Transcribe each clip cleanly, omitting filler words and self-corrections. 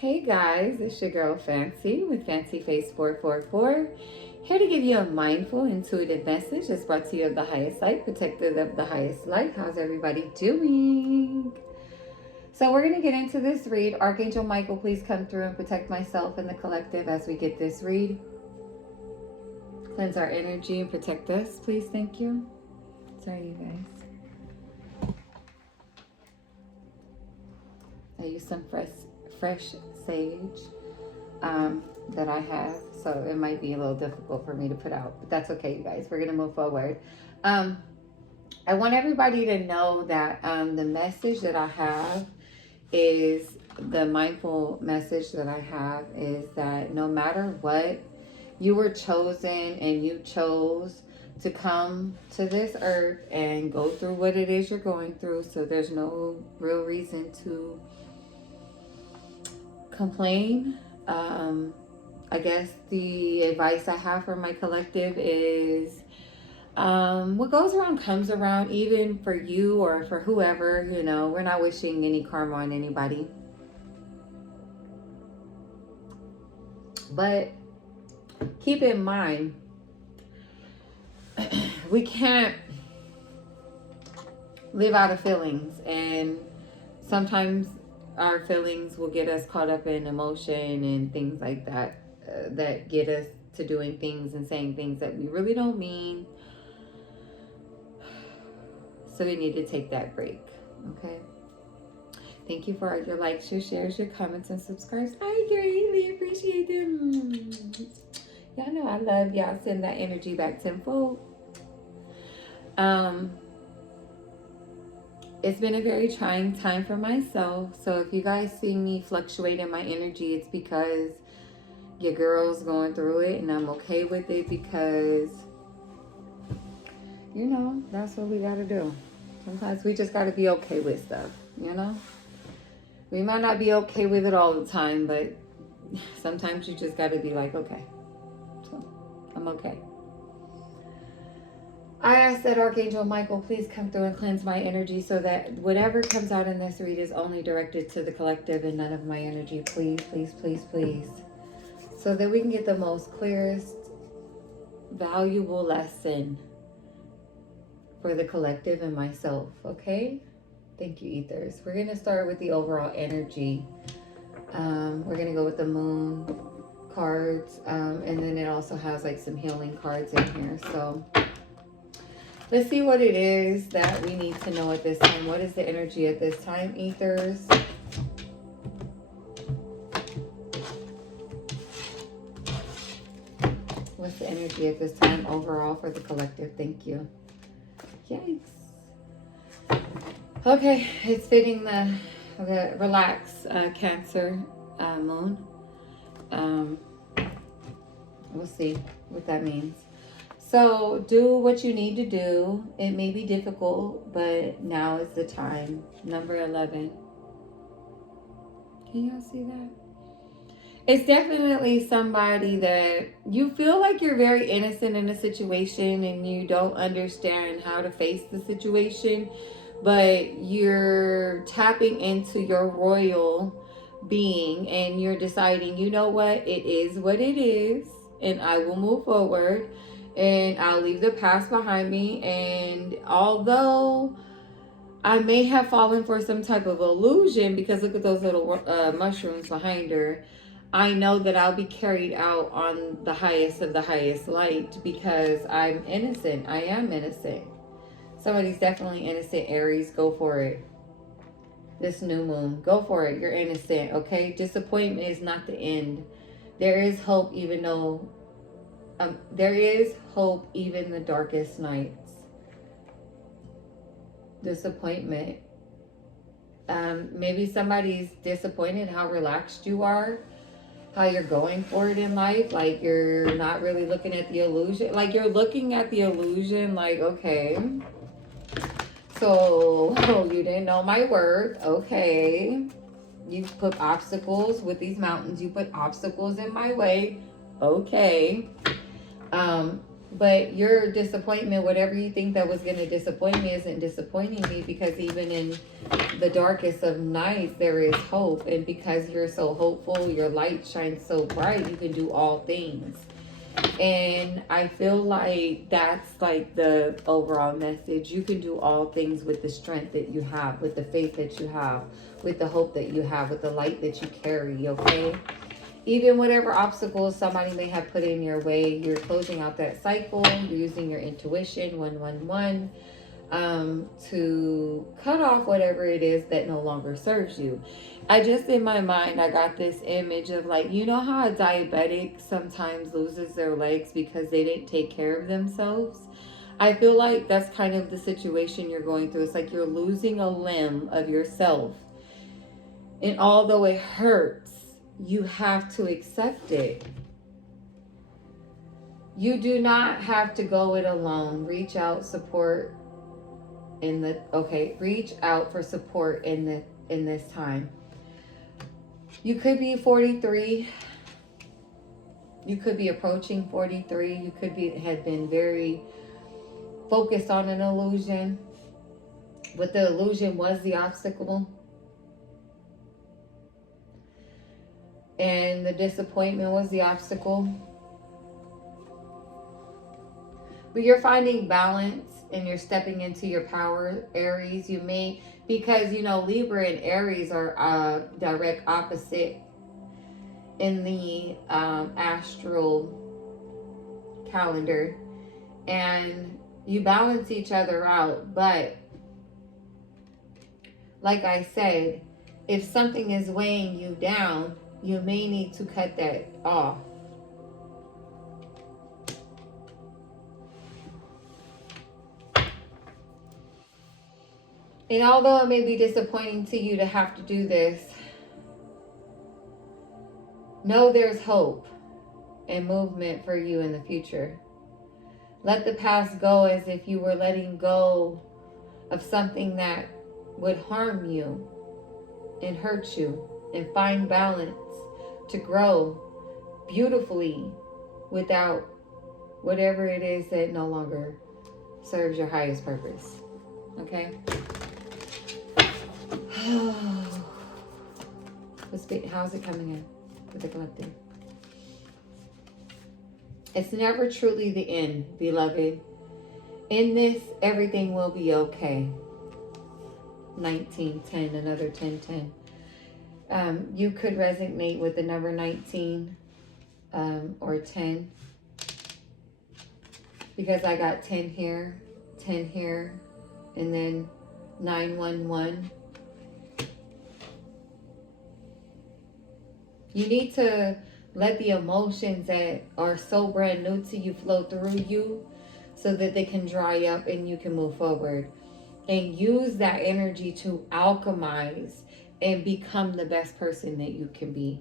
Hey guys, it's your girl Fancy with Fancy Face 444. Here to give you a mindful, intuitive message that's brought to you of the highest light, protected of the highest light. How's everybody doing? So we're going to get into this read. Archangel Michael, please come through and protect myself and the collective as we get this read. Cleanse our energy and protect us, please. Thank you. Sorry, you guys. I use some fresh sage that I have, so it might be a little difficult for me to put out, but that's okay, you guys. We're gonna move forward. I want everybody to know that the message that I have is the mindful message that I have is that no matter what, you were chosen and you chose to come to this earth and go through what it is you're going through. So there's no real reason to complain. I guess the advice I have for my collective is what goes around comes around, even for you or for whoever. You know, we're not wishing any karma on anybody, but keep in mind we can't live out of feelings, and sometimes our feelings will get us caught up in emotion and things like that, that get us to doing things and saying things that we really don't mean. So we need to take that break, okay? Thank you for your likes, your shares, your comments, and subscribes. I greatly appreciate them. Y'all know I love y'all. Send that energy back tenfold. It's been a very trying time for myself. So if you guys see me fluctuate in my energy, it's because your girl's going through it, and I'm okay with it because, you know, that's what we got to do. Sometimes we just got to be okay with stuff, you know? We might not be okay with it all the time, but sometimes you just got to be like, okay, so I'm okay. I ask that Archangel Michael please come through and cleanse my energy so that whatever comes out in this read is only directed to the collective and none of my energy. Please, please, please, please. So that we can get the most clearest, valuable lesson for the collective and myself, okay? Thank you, Ethers. We're going to start with the overall energy. We're going to go with the moon cards, and then it also has like some healing cards in here. So let's see what it is that we need to know at this time. What is the energy at this time, Ethers? What's the energy at this time overall for the collective? Thank you. Yikes. Okay, it's fitting the relax Cancer moon. We'll see what that means. So do what you need to do. It may be difficult, but now is the time. Number 11. Can y'all see that? It's definitely somebody that you feel like you're very innocent in a situation and you don't understand how to face the situation, but you're tapping into your royal being and you're deciding, you know what, it is what it is, and I will move forward and I'll leave the past behind me. And although I may have fallen for some type of illusion, because look at those little mushrooms behind her, I know that I'll be carried out on the highest of the highest light because I'm innocent. I am innocent. Somebody's definitely innocent, Aries. Go for it. This new moon. Go for it. You're innocent, okay? Disappointment is not the end. There is hope even though... there is hope even in the darkest nights. Disappointment. Maybe somebody's disappointed how relaxed you are, how you're going for it in life. Like you're not really looking at the illusion. Like you're looking at the illusion like, okay, so you didn't know my worth. Okay. You put obstacles with these mountains. You put obstacles in my way. Okay. But your disappointment, whatever you think that was going to disappoint me, isn't disappointing me, because even in the darkest of nights, there is hope. And because you're so hopeful, your light shines so bright, you can do all things. And I feel like that's like the overall message. You can do all things with the strength that you have, with the faith that you have, with the hope that you have, with the light that you carry, okay? Even whatever obstacles somebody may have put in your way, you're closing out that cycle. You're using your intuition, 111, to cut off whatever it is that no longer serves you. I just, in my mind, I got this image of, like, you know how a diabetic sometimes loses their legs because they didn't take care of themselves? I feel like that's kind of the situation you're going through. It's like you're losing a limb of yourself. And although it hurts, you have to accept it. You do not have to go it alone. Reach out, support reach out for support in this time. You could be 43. You could be approaching 43. You could have been very focused on an illusion, but the illusion was the obstacle. And the disappointment was the obstacle. But you're finding balance and you're stepping into your power, Aries. You may, because, you know, Libra and Aries are direct opposite in the astral calendar. And you balance each other out. But like I said, if something is weighing you down, you may need to cut that off. And although it may be disappointing to you to have to do this, know there's hope and movement for you in the future. Let the past go as if you were letting go of something that would harm you and hurt you, and find balance to grow beautifully without whatever it is that no longer serves your highest purpose. Okay? How's it coming in with the collective? It's never truly the end, beloved. In this, everything will be okay. 1910, another 1010. You could resonate with the number 19 or 10, because I got 10 here, and then 911. You need to let the emotions that are so brand new to you flow through you so that they can dry up and you can move forward. And use that energy to alchemize and become the best person that you can be.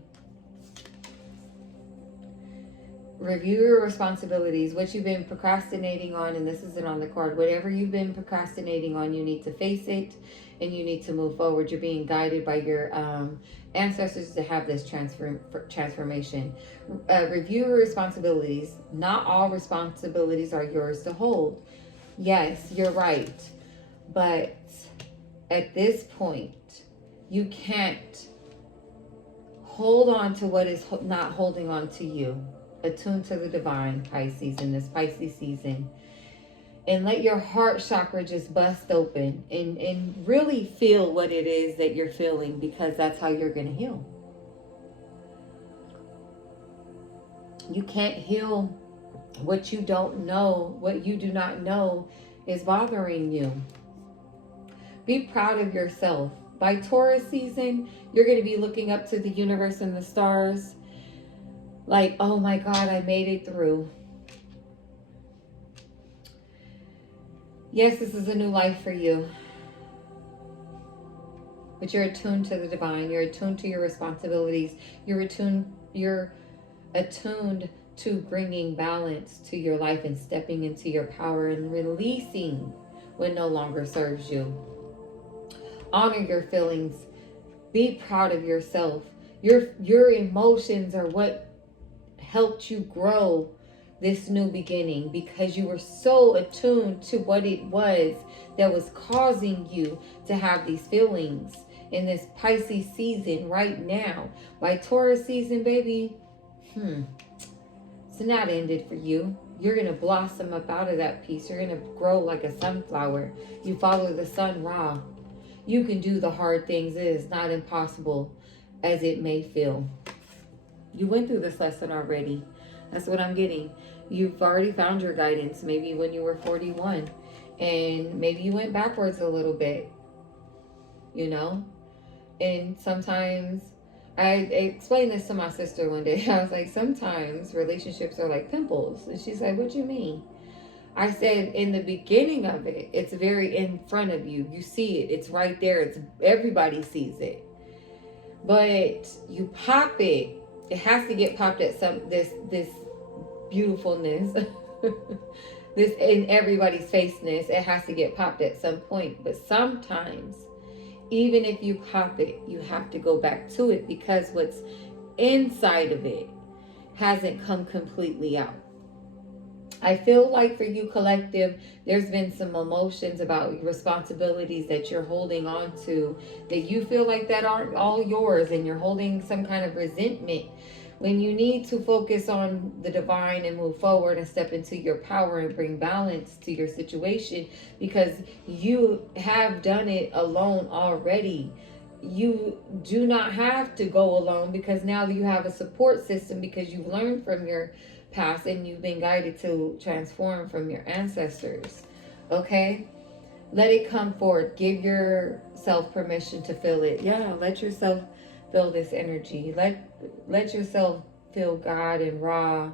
Review your responsibilities, what you've been procrastinating on, and this isn't on the card. Whatever you've been procrastinating on, you need to face it and you need to move forward. You're being guided by your ancestors to have this transformation. Review your responsibilities. Not all responsibilities are yours to hold. Yes, you're right. But at this point, you can't hold on to what is not holding on to you. Attune to the divine, Pisces, in this Pisces season. And let your heart chakra just bust open and really feel what it is that you're feeling, because that's how you're going to heal. You can't heal what you don't know. What you do not know is bothering you. Be proud of yourself. By Taurus season, you're going to be looking up to the universe and the stars like, oh my God, I made it through. Yes, this is a new life for you. But you're attuned to the divine. You're attuned to your responsibilities. You're attuned to bringing balance to your life and stepping into your power and releasing what no longer serves you. Honor your feelings. Be proud of yourself. Your emotions are what helped you grow this new beginning, because you were so attuned to what it was that was causing you to have these feelings in this Pisces season right now. By Taurus season, baby, it's not ended for you. You're going to blossom up out of that piece. You're going to grow like a sunflower. You follow the sun, Ra. You can do the hard things. It is not impossible as it may feel. You went through this lesson already. That's what I'm getting. You've already found your guidance, maybe when you were 41. And maybe you went backwards a little bit, you know? And sometimes, I explained this to my sister one day. I was like, sometimes relationships are like pimples. And she's like, what do you mean? I said, in the beginning of it, it's very in front of you. You see it. It's right there. It's everybody sees it. But you pop it. It has to get popped at this beautifulness. This in everybody's faceness. It has to get popped at some point. But sometimes, even if you pop it, you have to go back to it, because what's inside of it hasn't come completely out. I feel like for you, collective, there's been some emotions about responsibilities that you're holding on to that you feel like that aren't all yours, and you're holding some kind of resentment when you need to focus on the divine and move forward and step into your power and bring balance to your situation, because you have done it alone already. You do not have to go alone, because now you have a support system, because you've learned from your past and you've been guided to transform from your ancestors. Okay? Let it come forward. Give yourself permission to feel it. Yeah, let yourself feel this energy. Let yourself feel God and Ra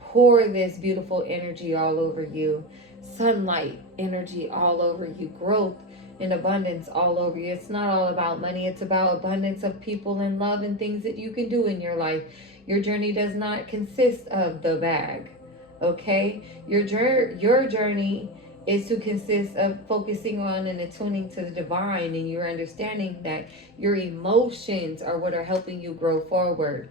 pour this beautiful energy all over you. Sunlight energy all over you. Growth and abundance all over you. It's not all about money. It's about abundance of people and love and things that you can do in your life. Your journey does not consist of the bag. Okay? Your journey is to consist of focusing on and attuning to the divine, and you're understanding that your emotions are what are helping you grow forward.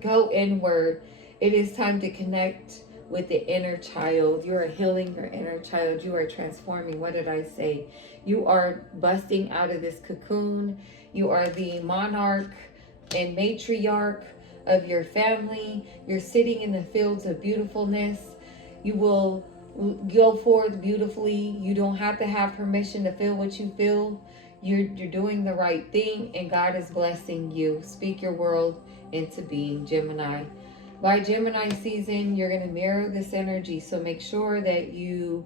Go inward. It is time to connect with the inner child. You are healing your inner child. You are transforming. What did I say? You are busting out of this cocoon. You are the monarch and matriarch of your family. You're sitting in the fields of beautifulness. You will go forth beautifully. You don't have to have permission to feel what you feel. You're doing the right thing, and God is blessing you. Speak your world into being, Gemini. By Gemini season, you're going to mirror this energy. So make sure that you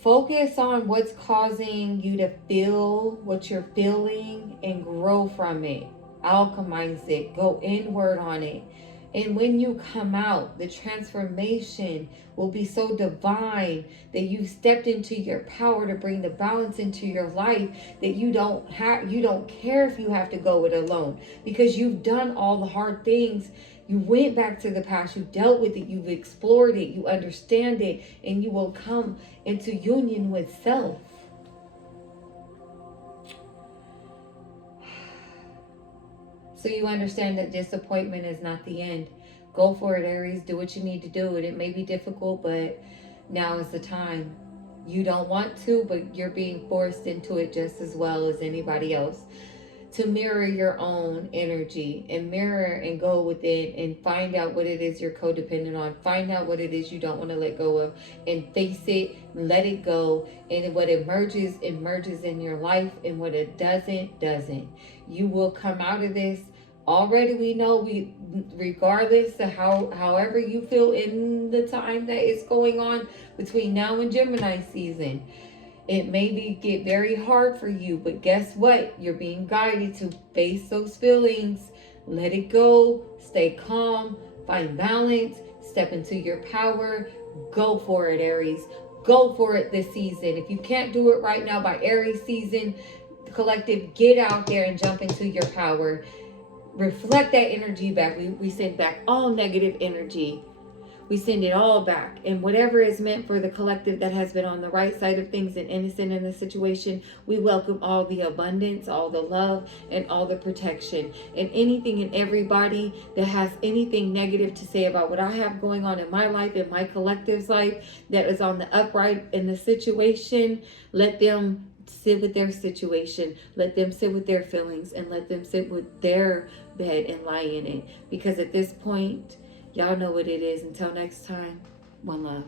focus on what's causing you to feel what you're feeling and grow from it. Alchemize it. Go inward on it. And when you come out, the transformation will be so divine that you've stepped into your power to bring the balance into your life, that you don't care if you have to go it alone, because you've done all the hard things. You went back to the past, you dealt with it, you've explored it, you understand it, and you will come into union with self. So you understand that disappointment is not the end. Go for it, Aries. Do what you need to do. And it may be difficult, but now is the time. You don't want to, but you're being forced into it just as well as anybody else. To mirror your own energy and mirror and go within and find out what it is you're codependent on. Find out what it is you don't want to let go of, and face it, let it go. And what emerges in your life, and what it doesn't. You will come out of this. Already we know, regardless of however you feel in the time that is going on between now and Gemini season, it may get very hard for you, but guess what? You're being guided to face those feelings. Let it go. Stay calm. Find balance. Step into your power. Go for it, Aries. Go for it this season. If you can't do it right now by Aries season, collective, get out there and jump into your power. Reflect that energy back. We send back all negative energy. We send it all back. And whatever is meant for the collective that has been on the right side of things and innocent in the situation, we welcome all the abundance, all the love, and all the protection. And anything and everybody that has anything negative to say about what I have going on in my life, in my collective's life, that is on the upright in the situation, let them sit with their situation. Let them sit with their feelings, and let them sit with their bed and lie in it. Because at this point, y'all know what it is. Until next time, one love.